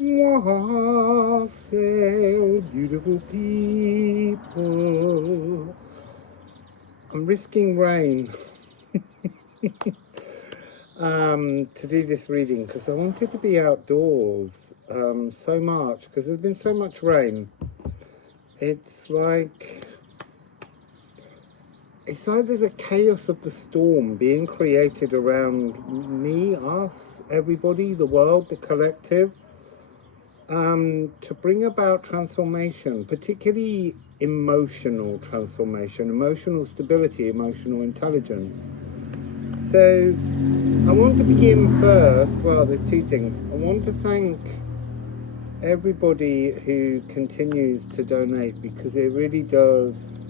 Wassail, beautiful people. I'm risking rain to do this reading because I wanted to be outdoors so much because there's been so much rain. It's like there's a chaos of the storm being created around me, us, everybody, the world, the collective. To bring about transformation, particularly emotional transformation, emotional stability, emotional intelligence. So I want to begin first, well, there's two things. I want to thank everybody who continues to donate because it really does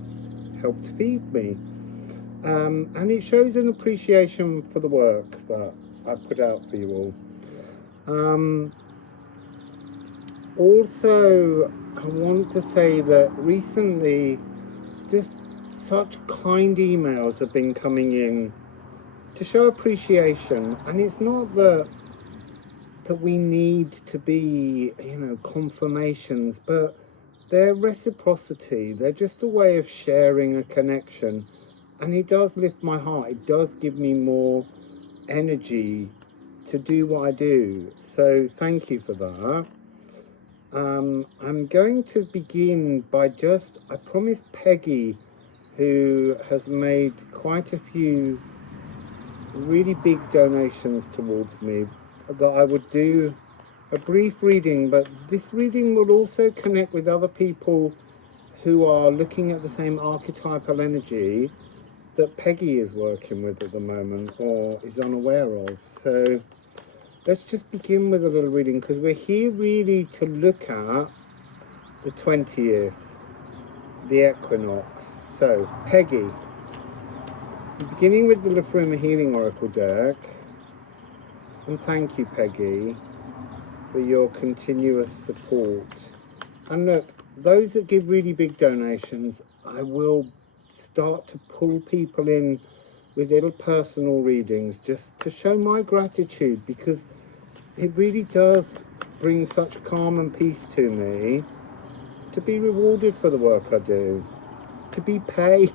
help to feed me. And it shows an appreciation for the work that I put out for you all. Also, I want to say that recently, just such kind emails have been coming in to show appreciation. And it's not that we need to be, confirmations, but they're reciprocity. They're just a way of sharing a connection. And it does lift my heart. It does give me more energy to do what I do. So thank you for that. I'm going to begin by I promised Peggy, who has made quite a few really big donations towards me, that I would do a brief reading, but this reading will also connect with other people who are looking at the same archetypal energy that Peggy is working with at the moment or is unaware of. So let's just begin with a little reading because we're here really to look at the 20th, the equinox. So, Peggy, beginning with the Liffruma Healing Oracle Deck, and thank you, Peggy, for your continuous support. And look, those that give really big donations, I will start to pull people in with little personal readings just to show my gratitude, because it really does bring such calm and peace to me to be rewarded for the work I do, to be paid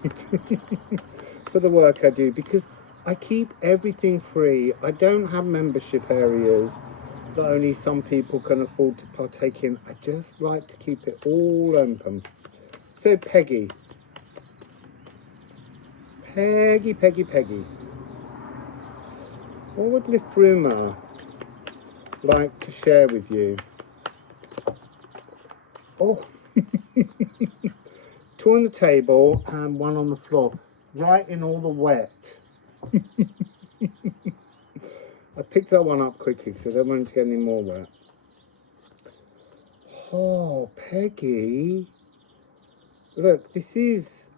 for the work I do, because I keep everything free. I don't have membership areas that only some people can afford to partake in. I just like to keep it all open. So Peggy, what would Liffruma like to share with you? Oh, two on the table and one on the floor, right in all the wet. I picked that one up quickly because I don't want it to get any more wet. Oh, Peggy. Look, this is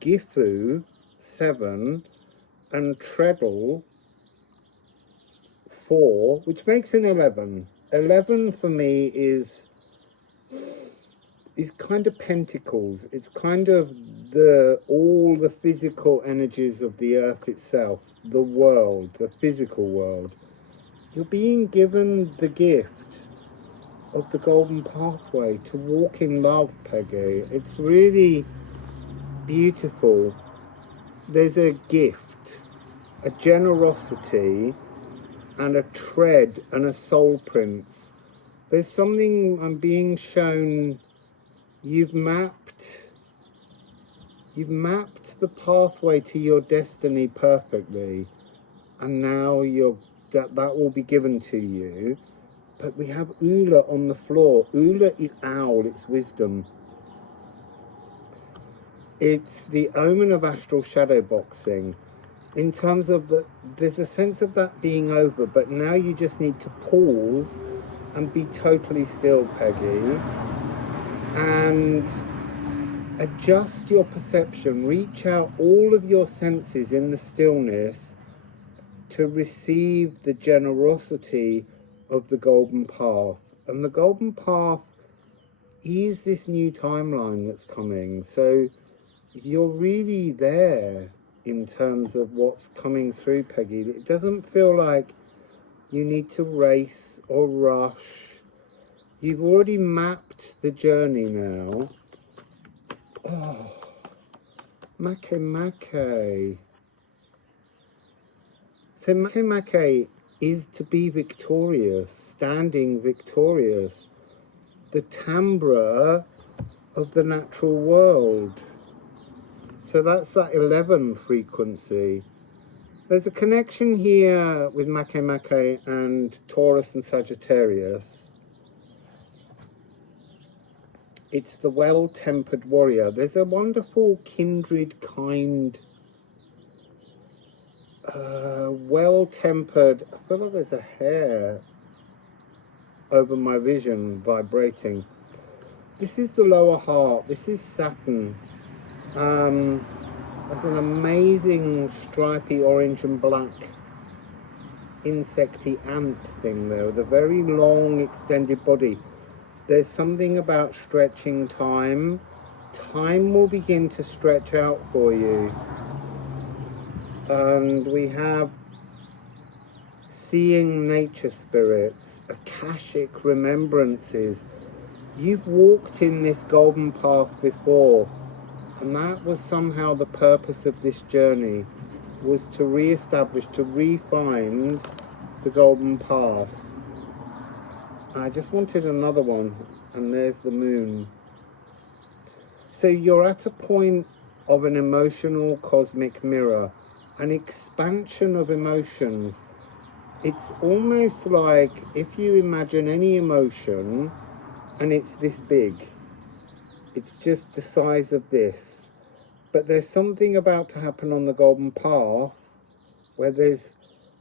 Gifu 7 and Treadle 4, which makes an 11. 11 for me is kind of pentacles. It's kind of all the physical energies of the earth itself, the world, the physical world. You're being given the gift of the golden pathway to walk in love, Peggy. It's really beautiful. There's a gift, a generosity, and a tread and a soul prince. There's something I'm being shown. You've mapped the pathway to your destiny perfectly, and now that will be given to you. But we have Ula on the floor. Ula is owl, it's wisdom. It's the omen of astral shadow boxing. In terms of there's a sense of that being over, but now you just need to pause and be totally still, Peggy, and adjust your perception. Reach out all of your senses in the stillness to receive the generosity of the golden path. And the golden path is this new timeline that's coming. So you're really there in terms of what's coming through, Peggy. It doesn't feel like you need to race or rush You've already mapped the journey now. Oh, Make. So Make is to be victorious, standing victorious. The timbre of the natural world. So that's that 11 frequency. There's a connection here with Make and Taurus and Sagittarius. It's the well-tempered warrior. There's a wonderful kindred kind, well-tempered, I feel like there's a hair over my vision vibrating. This is the lower heart. This is Saturn. There's an amazing stripy orange and black insecty ant thing there with a very long extended body. There's something about stretching time. Time will begin to stretch out for you. And we have seeing nature spirits, Akashic remembrances. You've walked in this golden path before, and that was somehow the purpose of this journey, was to re-establish, to re-find the golden path. I just wanted another one, and there's the moon. So you're at a point of an emotional cosmic mirror, an expansion of emotions. It's almost like if you imagine any emotion and it's this big, it's just the size of this, but there's something about to happen on the golden path where there's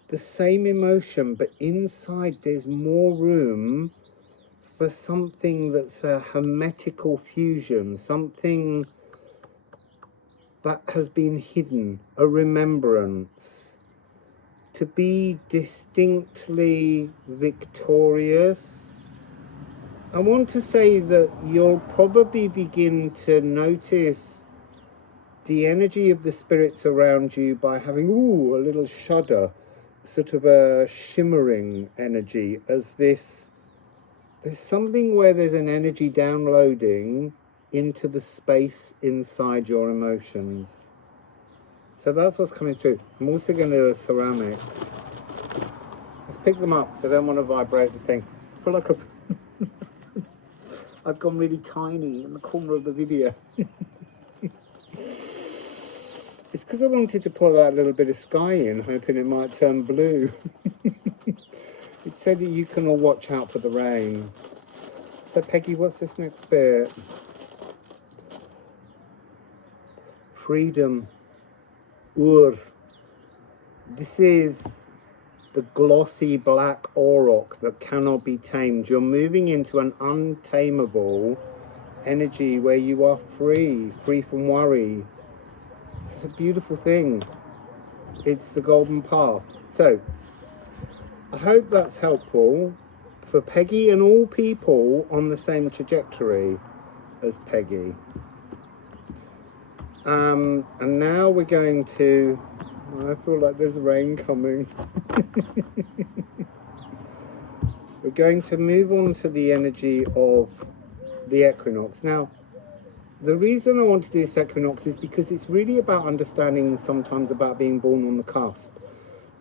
the same emotion, but inside there's more room for something that's a hermetical fusion, something that has been hidden, a remembrance. To be distinctly victorious. I want to say that you'll probably begin to notice the energy of the spirits around you by having, a little shudder, sort of a shimmering energy, as there's something where there's an energy downloading into the space inside your emotions. So that's what's coming through. I'm also going to do a ceramic. Let's pick them up, so I don't want to vibrate the thing. I feel like I've gone really tiny in the corner of the video. It's because I wanted to pull that little bit of sky in, hoping it might turn blue. It said that you can all watch out for the rain. So Peggy, what's this next bit? Freedom. This is the glossy black auroch that cannot be tamed. You're moving into an untamable energy where you are free from worry. It's a beautiful thing. It's the golden path. So I hope that's helpful for Peggy and all people on the same trajectory as Peggy. And now we're going to, I feel like there's rain coming. We're going to move on to the energy of the equinox. Now, the reason I want to do this equinox is because it's really about understanding sometimes about being born on the cusp.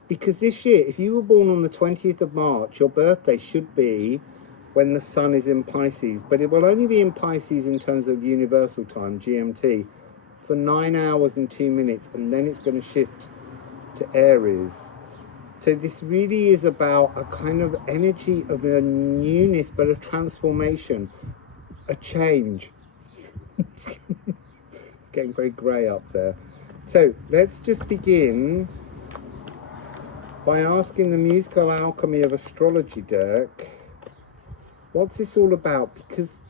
Because this year, if you were born on the 20th of March, your birthday should be when the sun is in Pisces. But it will only be in Pisces in terms of universal time, GMT, for 9 hours and 2 minutes, and then it's going to shift to Aries. So this really is about a kind of energy of a newness, but a transformation, a change. It's getting very grey up there. So let's just begin by asking the musical Alchemy of Astrology deck, what's this all about? Because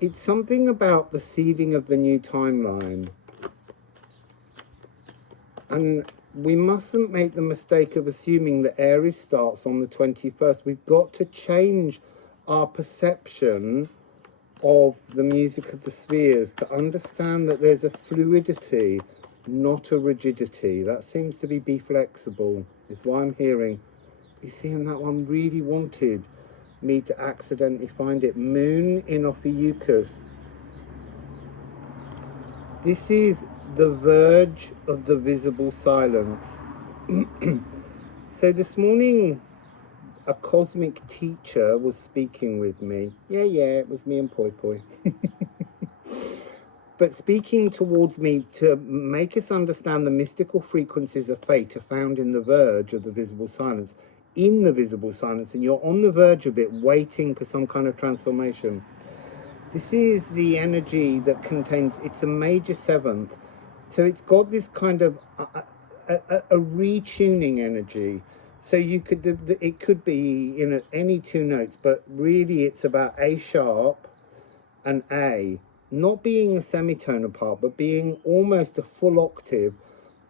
it's something about the seeding of the new timeline. And we mustn't make the mistake of assuming that Aries starts on the 21st. We've got to change our perception of the music of the spheres to understand that there's a fluidity, not a rigidity. That seems to be flexible, is why I'm hearing. You see, and that one really wanted me to accidentally find it. Moon in Ophiuchus. This is the verge of the visible silence. So this morning, a cosmic teacher was speaking with me. Yeah, it was me and Poi Poi. But speaking towards me to make us understand the mystical frequencies of fate are found in the verge of the visible silence. In the visible silence, and you're on the verge of it, waiting for some kind of transformation. This is the energy that contains, it's a major seventh. So it's got this kind of a retuning energy. So you could, it could be in any two notes, but really it's about A sharp and A, not being a semitone apart, but being almost a full octave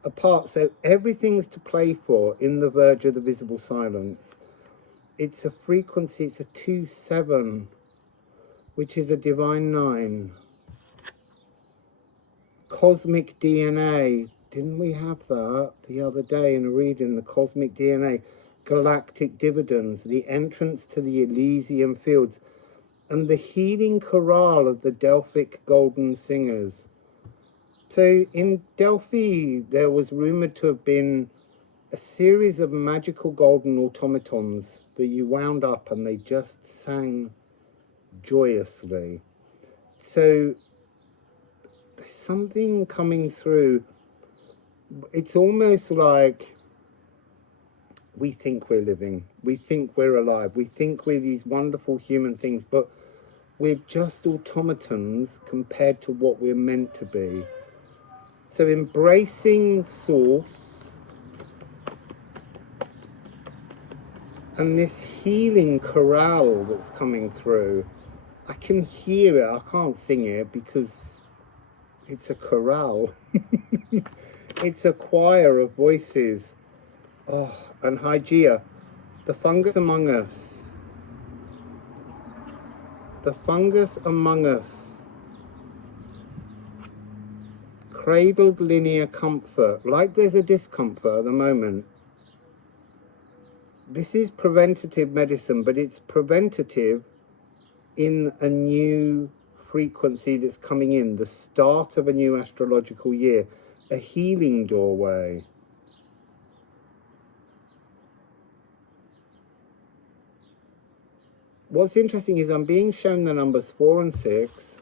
apart. So everything's to play for in the verge of the visible silence. It's a frequency, it's a 2-7, which is a divine 9. Cosmic DNA. Didn't we have that the other day in a reading? The cosmic DNA. Galactic dividends. The entrance to the Elysian fields. And the healing chorale of the Delphic golden singers. So in Delphi, there was rumored to have been a series of magical golden automatons that you wound up and they just sang joyously. So there's something coming through. It's almost like we think we're living, we think we're alive, we think we're these wonderful human things, but we're just automatons compared to what we're meant to be. So embracing source and this healing chorale that's coming through, I can hear it. I can't sing it because it's a chorale. It's a choir of voices. Oh, and Hygeia, the fungus among us. The fungus among us. Cradled linear comfort, like there's a discomfort at the moment. This is preventative medicine, but it's preventative in a new frequency that's coming in, the start of a new astrological year, a healing doorway. What's interesting is I'm being shown the numbers 4 and 6,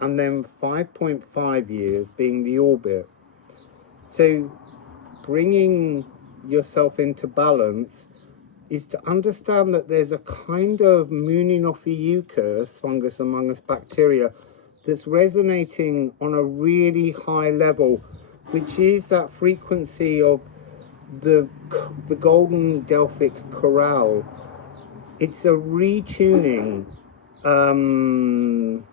and then 5.5 years being the orbit. So bringing yourself into balance is to understand that there's a kind of moon in Ophiuchus, fungus among us bacteria, that's resonating on a really high level, which is that frequency of the golden Delphic chorale. It's a retuning, and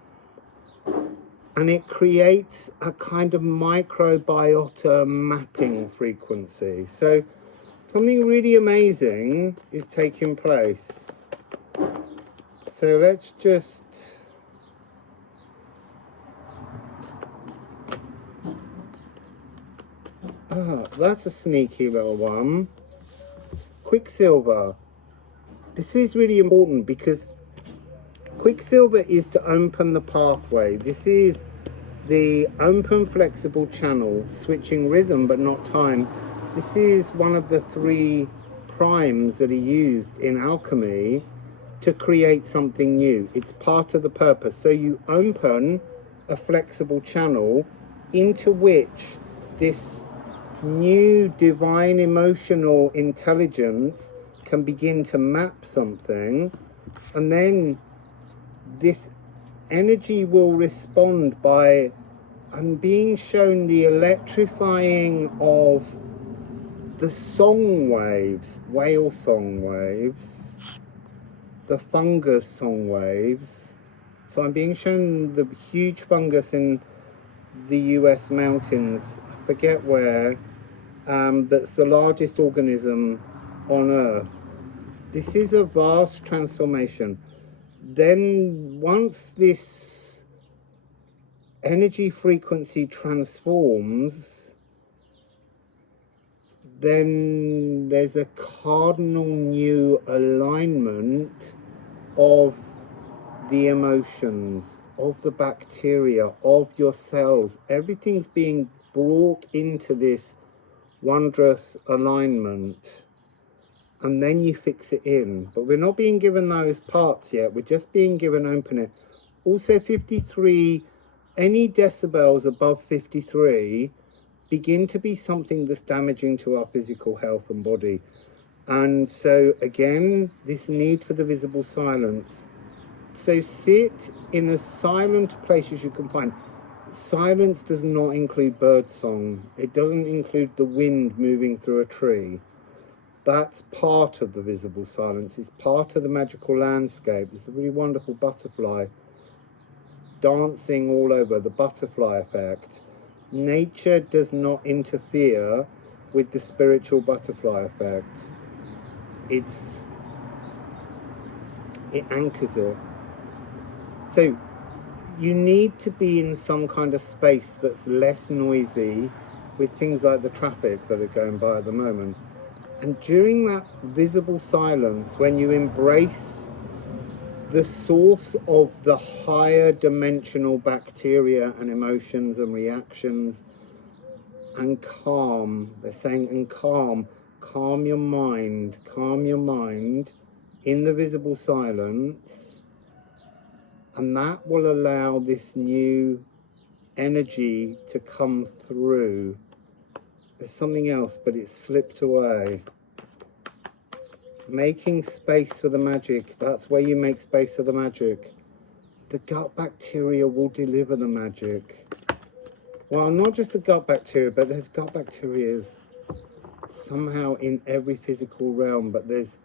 it creates a kind of microbiota mapping frequency. So something really amazing is taking place. So let's just that's a sneaky little one. Quicksilver. This is really important because Quicksilver is to open the pathway. This is the open flexible channel, switching rhythm but not time. This is one of the 3 primes that are used in alchemy to create something new. It's part of the purpose. So you open a flexible channel into which this new divine emotional intelligence can begin to map something, and then this energy will respond by, I'm being shown the electrifying of the song waves, whale song waves, the fungus song waves. So I'm being shown the huge fungus in the US mountains, I forget where, that's the largest organism on Earth. This is a vast transformation. Then once this energy frequency transforms, then there's a cardinal new alignment of the emotions, of the bacteria, of your cells. Everything's being brought into this wondrous alignment, and then you fix it in. But we're not being given those parts yet, we're just being given open it. Also 53, any decibels above 53 begin to be something that's damaging to our physical health and body. And so again, this need for the visible silence. So sit in as silent a place as you can find. Silence does not include birdsong. It doesn't include the wind moving through a tree. That's part of the visible silence. It's part of the magical landscape. It's a really wonderful butterfly dancing all over, the butterfly effect. Nature does not interfere with the spiritual butterfly effect. It anchors it. So you need to be in some kind of space that's less noisy, with things like the traffic that are going by at the moment. And during that visible silence, when you embrace the source of the higher dimensional bacteria and emotions and reactions, and calm, they're saying, and calm your mind in the visible silence, and that will allow this new energy to come through. There's something else, but it's slipped away. Making space for the magic. That's where you make space for the magic. The gut bacteria will deliver the magic. Well, not just the gut bacteria, but there's gut bacteria somehow in every physical realm, but there's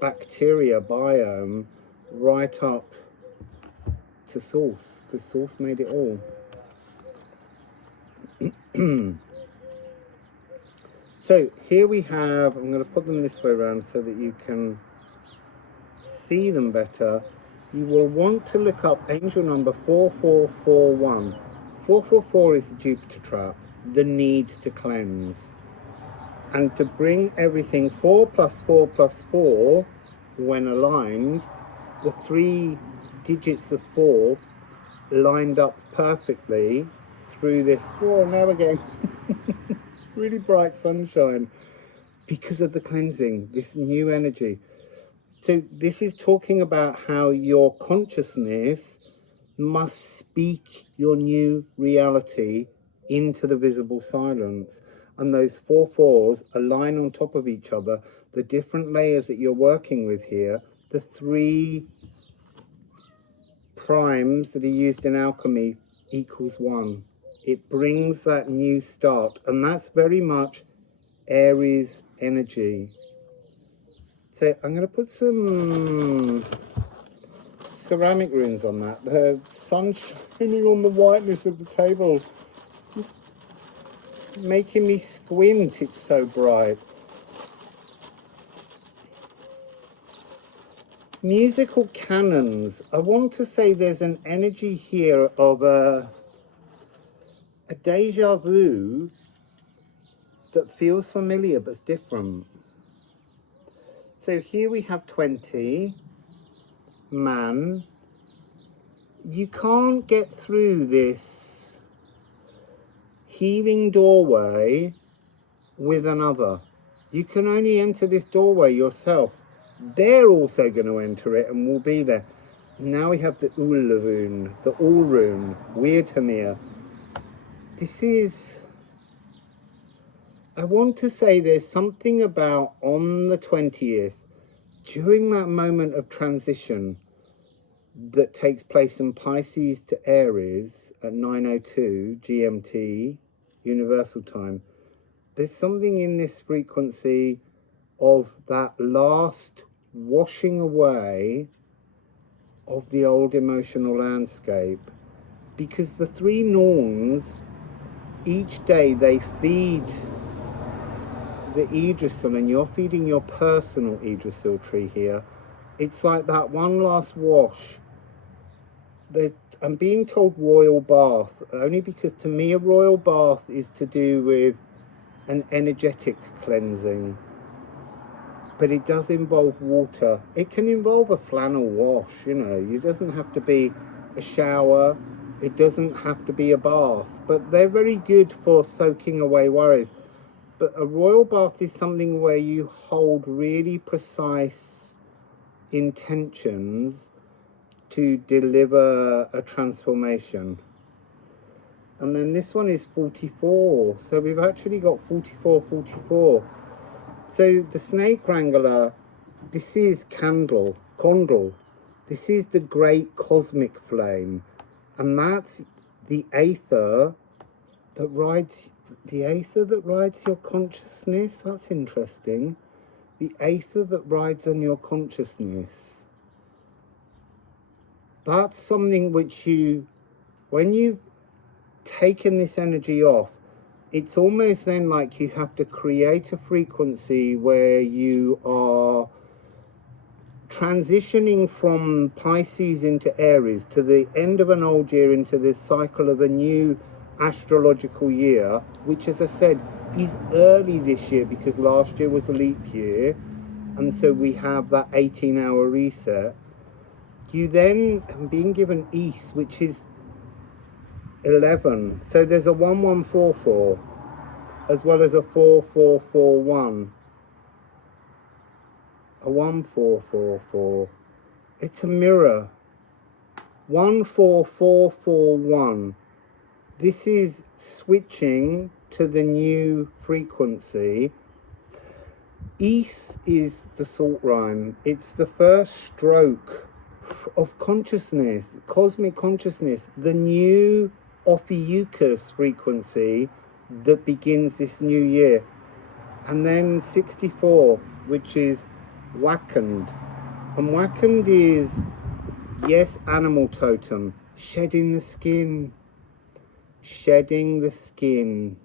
bacteria biome right up to source, because source made it all. So here we have, I'm going to put them this way around so that you can see them better. You will want to look up angel number 4441. 444 is the Jupiter trap, the need to cleanse. And to bring everything 4 plus 4 plus 4, when aligned, the 3 digits of 4 lined up perfectly through this. Oh, now we're getting really bright sunshine because of the cleansing, this new energy. So this is talking about how your consciousness must speak your new reality into the visible silence. And those 4 4s align on top of each other. The different layers that you're working with here, the 3 primes that are used in alchemy equals 1. It brings that new start, and that's very much Aries energy. So I'm going to put some ceramic runes on that. The sun shining on the whiteness of the table, making me squint, it's so bright. Musical cannons. I want to say there's an energy here of a deja vu that feels familiar but's different. So here we have 20, man. You can't get through this healing doorway with another. You can only enter this doorway yourself. They're also going to enter it and will be there. Now we have the Ul rune, the Ul rune, weird Hamir. This is, I want to say there's something about on the 20th, during that moment of transition that takes place in Pisces to Aries at 9:02 GMT, Universal Time, there's something in this frequency of that last washing away of the old emotional landscape, because the 3 norns, each day they feed the Yggdrasil, and you're feeding your personal Yggdrasil tree here. It's like that one last wash. I'm being told royal bath, only because to me a royal bath is to do with an energetic cleansing. But it does involve water. It can involve a flannel wash, you know. It doesn't have to be a shower. It doesn't have to be a bath. But they're very good for soaking away worries. But a royal bath is something where you hold really precise intentions to deliver a transformation. And then this one is 44. So we've actually got 44, 44. So the snake wrangler, this is Condal. This is the great cosmic flame. And that's the aether that rides your consciousness. That's interesting. The aether that rides on your consciousness. That's something which when you've taken this energy off, it's almost then like you have to create a frequency where you are transitioning from Pisces into Aries to the end of an old year into this cycle of a new astrological year, which, as I said, is early this year because last year was a leap year, and so we have that 18-hour reset. You then are being given East, which is 11. So there's a 1144 as well as a 4441. A 1444. It's a mirror. 14441. This is switching to the new frequency. East is the salt rhyme. It's the first stroke of consciousness, cosmic consciousness, the new Ophiuchus frequency that begins this new year. And then 64, which is Wakand. And Wakand is, yes, animal totem, shedding the skin. Shedding the skin.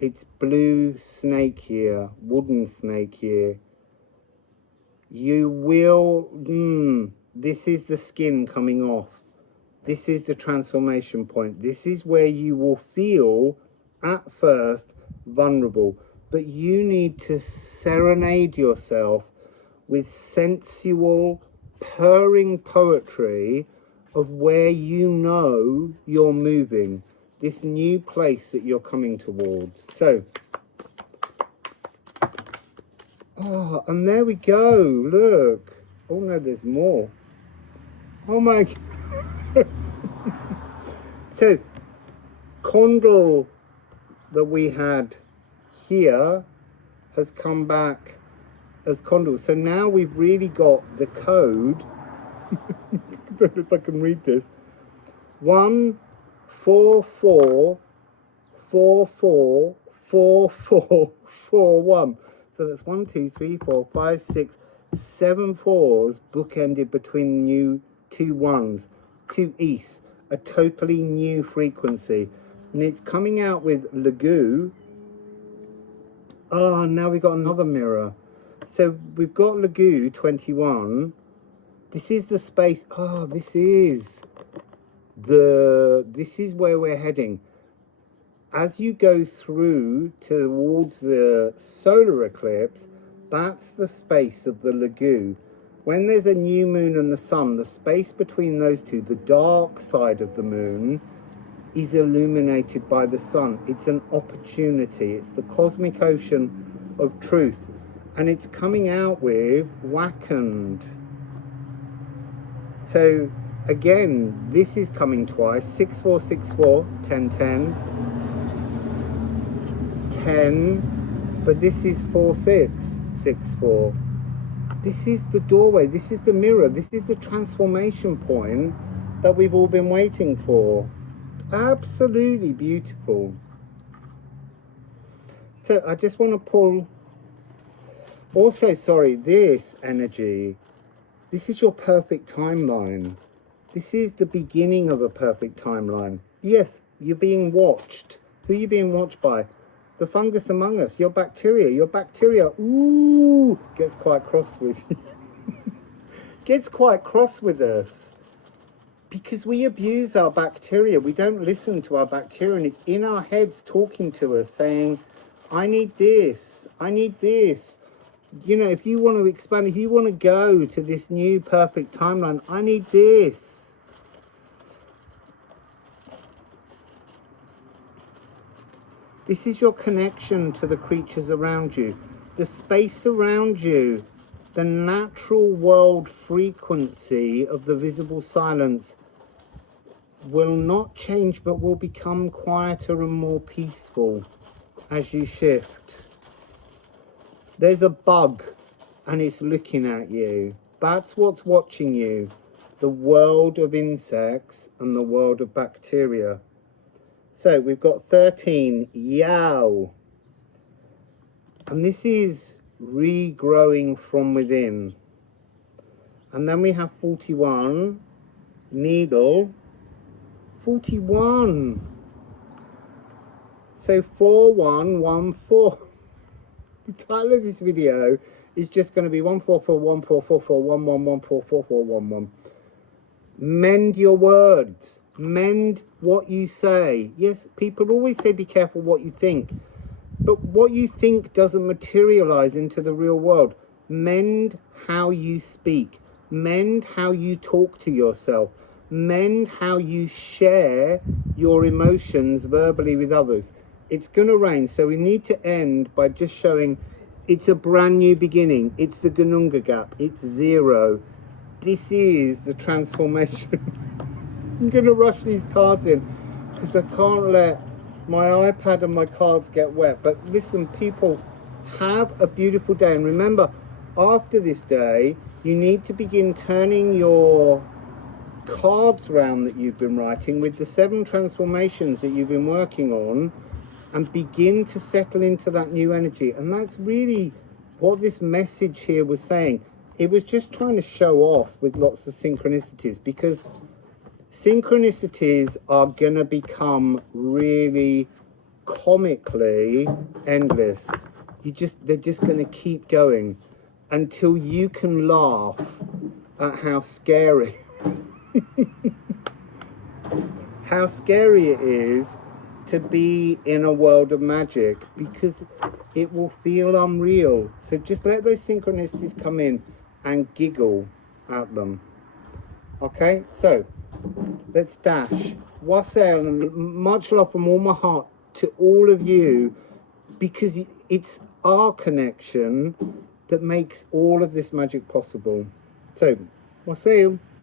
It's blue snake here, wooden snake here. You will, this is the skin coming off. This is the transformation point. This is where you will feel at first vulnerable, but you need to serenade yourself with sensual, purring poetry of where you know you're moving, this new place that you're coming towards. So, and there we go, look. Oh no, there's more. Oh my God. So, Condal that we had here has come back as Condal. So now we've really got the code. I don't know if I can read this. 144444441. So that's 1, 2, 3, 4, 5, 6, 7 fours bookended between new 2 ones, 2 East, a totally new frequency. And it's coming out with Lagu. Now we've got another mirror. So we've got Lagu 21. This is the space. This is where we're heading. As you go through towards the solar eclipse, that's the space of the Lagu. When there's a new moon and the sun, the space between those two, the dark side of the moon, is illuminated by the sun. It's an opportunity. It's the cosmic ocean of truth. And it's coming out with Wakand. So again, this is coming twice. 6464, 1010, 10, but this is 4664. This is the doorway. This is the mirror. This is the transformation point that we've all been waiting for. Absolutely beautiful. So I just want to pull. Also, sorry, this energy. This is your perfect timeline. This is the beginning of a perfect timeline. Yes, you're being watched. Who are you being watched by? The fungus among us, your bacteria. Your bacteria, ooh, gets quite cross with you. Gets quite cross with us. Because we abuse our bacteria. We don't listen to our bacteria. And it's in our heads talking to us saying, I need this. I need this. You know, if you want to expand, if you want to go to this new perfect timeline, I need this. This is your connection to the creatures around you, the space around you, the natural world frequency of the visible silence will not change, but will become quieter and more peaceful as you shift. There's a bug and it's looking at you. That's what's watching you. The world of insects and the world of bacteria. So we've got 13, yow. And this is regrowing from within. And then we have 41, needle, 41. So 4114. The title of this video is just going to be 144144411144411. Mend your words. Mend what you say. Yes, people always say be careful what you think. But what you think doesn't materialize into the real world. Mend how you speak. Mend how you talk to yourself. Mend how you share your emotions verbally with others. It's going to rain, so we need to end by just showing it's a brand new beginning. It's the Gununga gap. It's zero. This is the transformation. I'm going to rush these cards in because I can't let my iPad and my cards get wet. But listen, people, have a beautiful day. And remember, after this day, you need to begin turning your cards round that you've been writing with the 7 transformations that you've been working on, and begin to settle into that new energy. And that's really what this message here was saying. It was just trying to show off with lots of synchronicities, because synchronicities are gonna become really comically endless. They're just gonna keep going until you can laugh at how scary how scary it is to be in a world of magic, because it will feel unreal. So just let those synchronicities come in and giggle at them. Okay, so let's dash. Wassail, and much love from all my heart to all of you, because it's our connection that makes all of this magic possible. So, wassail.